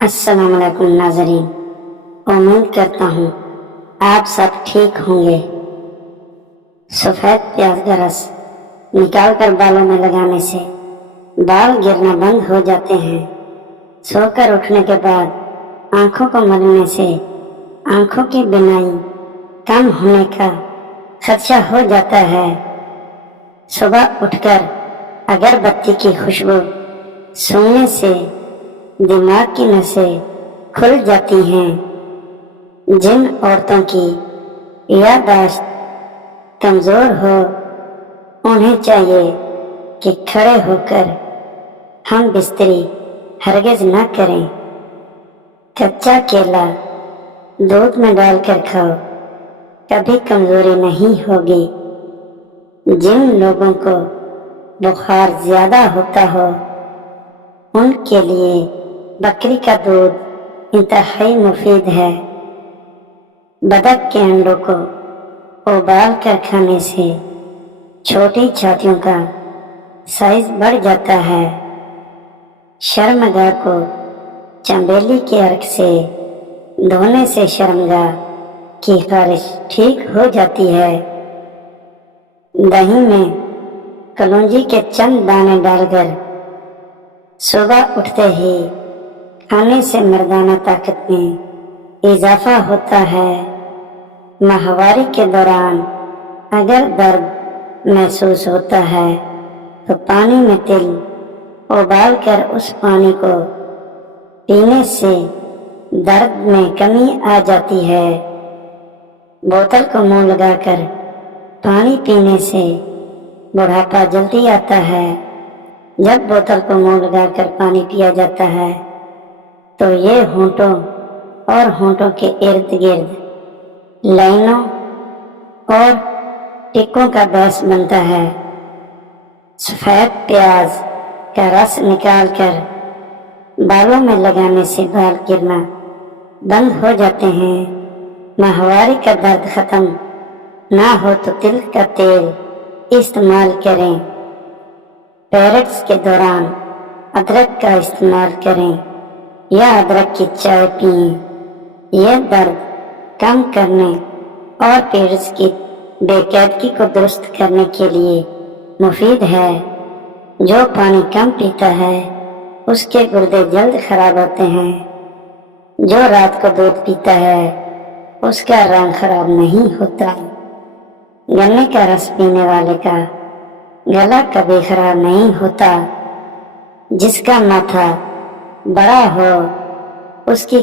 السلام علیکم ناظرین، امید کرتا ہوں آپ سب ٹھیک ہوں گے۔ سفید پیاز کا رس نکال کر بالوں میں لگانے سے بال گرنا بند ہو جاتے ہیں۔ سو کر اٹھنے کے بعد آنکھوں کو ملنے سے آنکھوں کی بینائی کم ہونے کا خدشہ ہو جاتا ہے۔ صبح اٹھ کر اگر بتی کی خوشبو سونگنے سے دماغ کی نسیں کھل جاتی ہیں۔ جن عورتوں کی یادداشت کمزور ہو انہیں چاہیے کہ کھڑے ہو کر ہم بستری ہرگز نہ کریں۔ کچا کیلا دودھ میں ڈال کر کھاؤ، کبھی کمزوری نہیں ہوگی۔ جن لوگوں کو بخار زیادہ ہوتا ہو ان کے لیے بکری کا دودھ انتہائی مفید ہے۔ بطخ کے انڈوں کو ابال کر کھانے سے چھوٹی چھاتیوں کا سائز بڑھ جاتا ہے۔ شرمگاہ کو چنبیلی کے عرق سے دھونے سے شرمگاہ کی خارش ٹھیک ہو جاتی ہے۔ دہی میں کلونجی کے چند دانے ڈال کر صبح اٹھتے ہی کھانے سے مردانہ طاقت میں اضافہ ہوتا ہے۔ ماہواری کے دوران اگر درد محسوس ہوتا ہے تو پانی میں تل ابال کر اس پانی کو پینے سے درد میں کمی آ جاتی ہے۔ بوتل کو منہ لگا کر پانی پینے سے بڑھاپا جلدی آتا ہے۔ جب بوتل کو منہ لگا کر پانی پیا جاتا ہے تو یہ ہونٹوں اور ہونٹوں کے ارد گرد لائنوں اور ٹکوں کا باعث بنتا ہے۔ سفید پیاز کا رس نکال کر بالوں میں لگانے سے بال گرنا بند ہو جاتے ہیں۔ ماہواری کا درد ختم نہ ہو تو تل کا تیل استعمال کریں۔ پیریڈز کے دوران ادرک کا استعمال کریں یا ادرک کی چائے پئیں۔ یہ درد کم کرنے اور پیریڈز کی بے قاعدگی کو درست کرنے کے لیے مفید ہے۔ جو پانی کم پیتا ہے اس کے گردے جلد خراب ہوتے ہیں۔ جو رات کو دودھ پیتا ہے اس کا رنگ خراب نہیں ہوتا۔ گنے کا رس پینے والے کا گلا کبھی خراب نہیں ہوتا۔ جس کا ماتھا بڑا ہو اس کی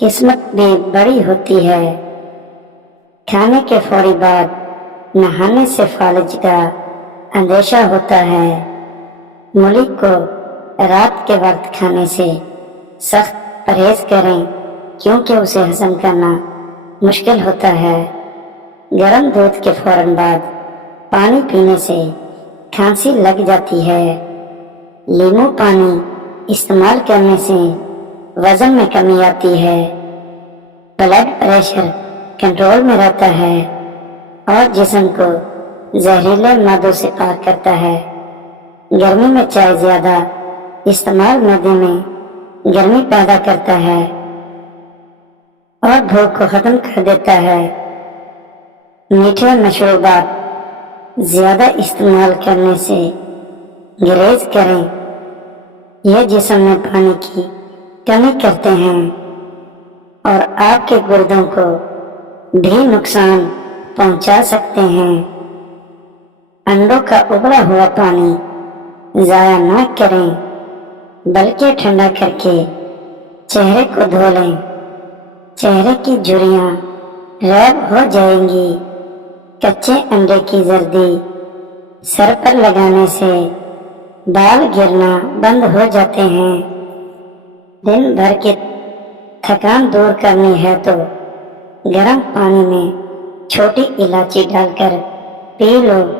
قسمت بھی بڑی ہوتی ہے۔ کھانے کے فوری بعد نہانے سے فالج کا اندیشہ ہوتا ہے۔ مولی کو رات کے وقت کھانے سے سخت پرہیز کریں کیونکہ اسے ہضم کرنا مشکل ہوتا ہے۔ گرم دودھ کے فوراً بعد پانی پینے سے کھانسی لگ جاتی ہے۔ لیمو پانی استعمال کرنے سے وزن میں کمی آتی ہے۔ بلڈ پریشر کنٹرول میں رہتا ہے اور جسم کو زہریلے مادوں سے پاک کرتا ہے۔ گرمی میں چائے زیادہ استعمال معدے میں گرمی پیدا کرتا ہے اور بھوک کو ختم کر دیتا ہے۔ میٹھے مشروبات زیادہ استعمال کرنے سے گریز کریں۔ یہ جسم میں پانی کی کمی کرتے ہیں اور آپ کے گردوں کو بھی نقصان پہنچا سکتے ہیں۔ انڈوں کا ابلا ہوا پانی ضائع نہ کریں بلکہ ٹھنڈا کر کے چہرے کو دھو لیں۔ چہرے کی جھریاں غائب ہو جائیں گی۔ کچے انڈے کی زردی سر پر لگانے سے بال گرنا بند ہو جاتے ہیں۔ دن بھر کی تھکان دور کرنی ہے تو گرم پانی میں چھوٹی الائچی ڈال کر پی لو،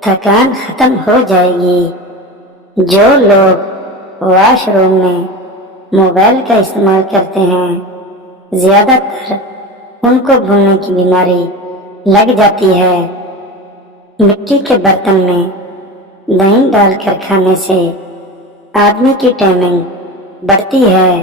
تھکان ختم ہو جائے گی۔ جو لوگ واش روم میں موبائل کا استعمال کرتے ہیں زیادہ تر ان کو بھولنے کی بیماری لگ جاتی ہے۔ مٹی کے برتن میں دہی ڈال کر کھانے سے آدمی کی ٹائمنگ بڑھتی ہے۔